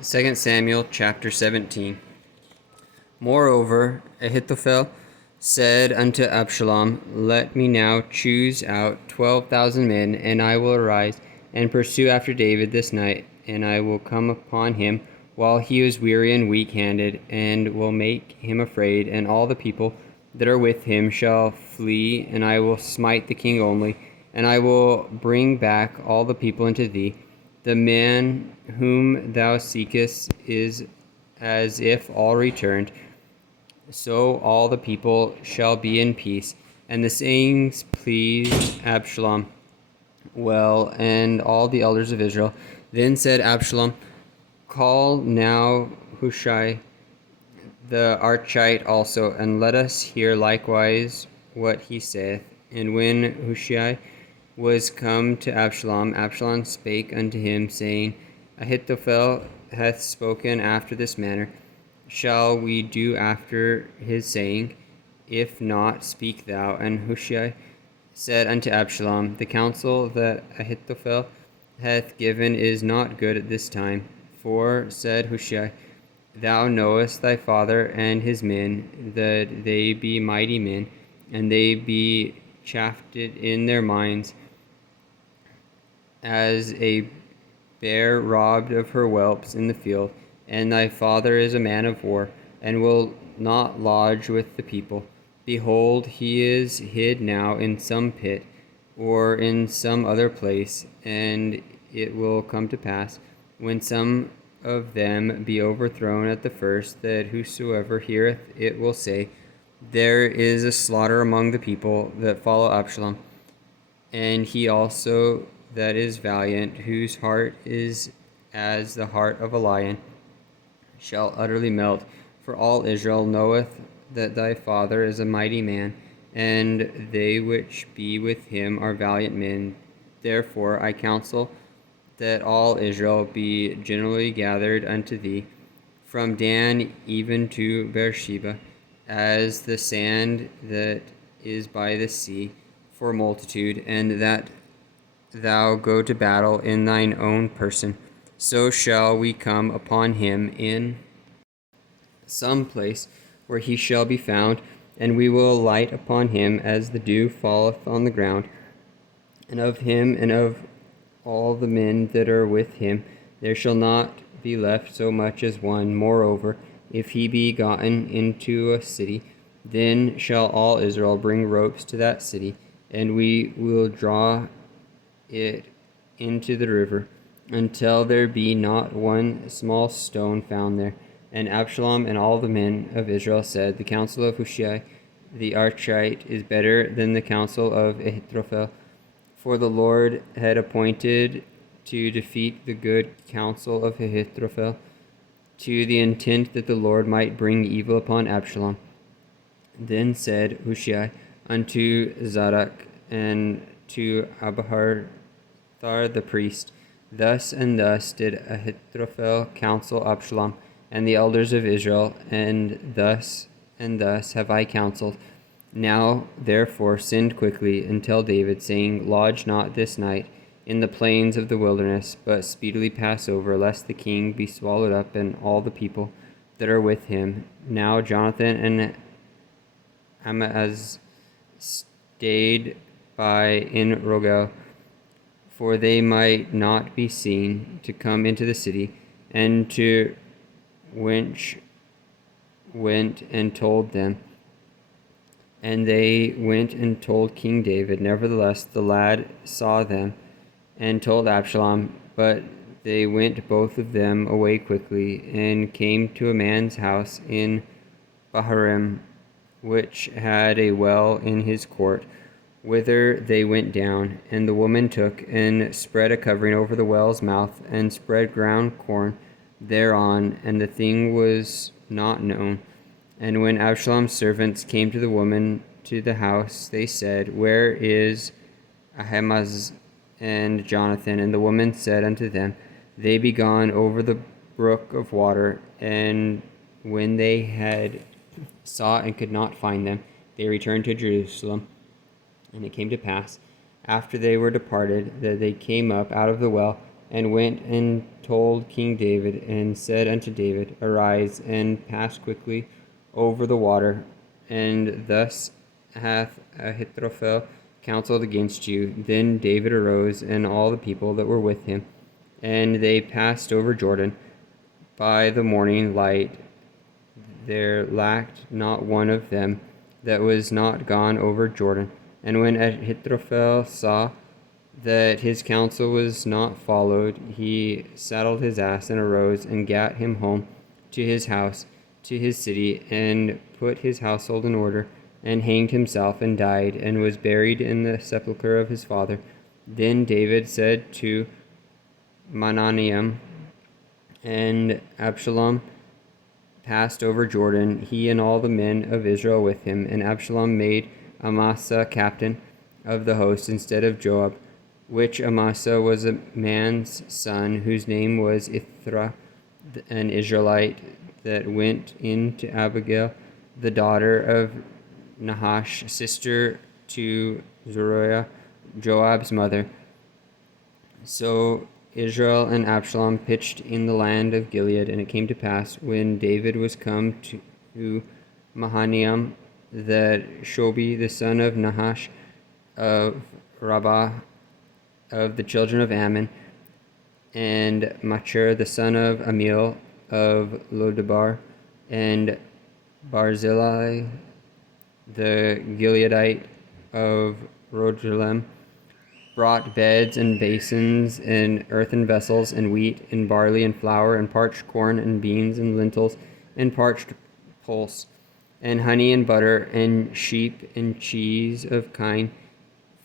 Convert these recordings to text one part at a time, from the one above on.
2 Samuel chapter 17. Moreover, Ahithophel said unto Absalom, Let me now choose out 12,000 men, and I will arise and pursue after David this night, and I will come upon him while he is weary and weak-handed, and will make him afraid, and all the people that are with him shall flee, and I will smite the king only, and I will bring back all the people unto thee. The man whom thou seekest is as if all returned, so all the people shall be in peace. And the sayings pleased Absalom well, and all the elders of Israel. Then said Absalom, Call now Hushai the Archite also, and let us hear likewise what he saith. And when Hushai was come to Absalom, Absalom spake unto him, saying, Ahithophel hath spoken after this manner. Shall we do after his saying? If not, speak thou. And Hushai said unto Absalom, The counsel that Ahithophel hath given is not good at this time. For, said Hushai, Thou knowest thy father and his men, that they be mighty men, and they be chafed in their minds, as a bear robbed of her whelps in the field. And thy father is a man of war, and will not lodge with the people. Behold, he is hid now in some pit, or in some other place, and it will come to pass, when some of them be overthrown at the first, that whosoever heareth it will say, There is a slaughter among the people that follow Absalom. And he also that is valiant, whose heart is as the heart of a lion, shall utterly melt. For all Israel knoweth that thy father is a mighty man, and they which be with him are valiant men. Therefore I counsel that all Israel be generally gathered unto thee, from Dan even to Beersheba, as the sand that is by the sea, for multitude, and that thou go to battle in thine own person. So shall we come upon him in some place where he shall be found, and we will light upon him as the dew falleth on the ground. And of him and of all the men that are with him there shall not be left so much as one. Moreover, if he be gotten into a city, then shall all Israel bring ropes to that city, and we will draw it into the river, until there be not one small stone found there. And Absalom and all the men of Israel said, The counsel of Hushai the Archite is better than the counsel of Ahithophel. For the Lord had appointed to defeat the good counsel of Ahithophel, to the intent that the Lord might bring evil upon Absalom. Then said Hushai unto Zadok and to Abiathar the priest, Thus and thus did Ahithophel counsel Absalom and the elders of Israel, and thus have I counseled. Now therefore send quickly and tell David, saying, Lodge not this night in the plains of the wilderness, but speedily pass over, lest the king be swallowed up and all the people that are with him. Now Jonathan and Ahimaaz stayed by in Rogel, for they might not be seen to come into the city. And to which went and told them. And they went and told King David. Nevertheless the lad saw them, and told Absalom. But they went both of them away quickly, and came to a man's house in Baharim, which had a well in his court, whither they went down. And the woman took and spread a covering over the well's mouth, and spread ground corn thereon, and the thing was not known. And when Absalom's servants came to the woman to the house, they said, Where is Ahimaaz and Jonathan? And the woman said unto them, They be gone over the brook of water. And when they had sought and could not find them, they returned to Jerusalem. And it came to pass, after they were departed, that they came up out of the well, and went and told King David, and said unto David, Arise, and pass quickly over the water. And thus hath Ahithophel counseled against you. Then David arose, and all the people that were with him, and they passed over Jordan. By the morning light there lacked not one of them that was not gone over Jordan. And when Ahithophel saw that his counsel was not followed, he saddled his ass and arose and gat him home to his house, to his city, and put his household in order, and hanged himself, and died, and was buried in the sepulchre of his father. Then David said to Mahanaim and Absalom passed over Jordan, he and all the men of Israel with him. And Absalom made Amasa captain of the host instead of Joab, which Amasa was a man's son, whose name was Ithra, an Israelite, that went in to Abigail, the daughter of Nahash, sister to Zeruiah, Joab's mother. So Israel and Absalom pitched in the land of Gilead. And it came to pass, when David was come to Mahanaim, that Shobi the son of Nahash of Rabbah of the children of Ammon, and Machir the son of Amiel of Lodebar, and Barzillai the Gileadite of Rogelem, brought beds and basins and earthen vessels, and wheat and barley and flour and parched corn and beans and lentils and parched pulse and honey and butter and sheep and cheese of kine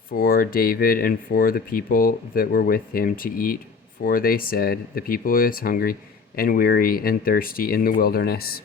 for David and for the people that were with him to eat. For they said, The people is hungry and weary and thirsty in the wilderness.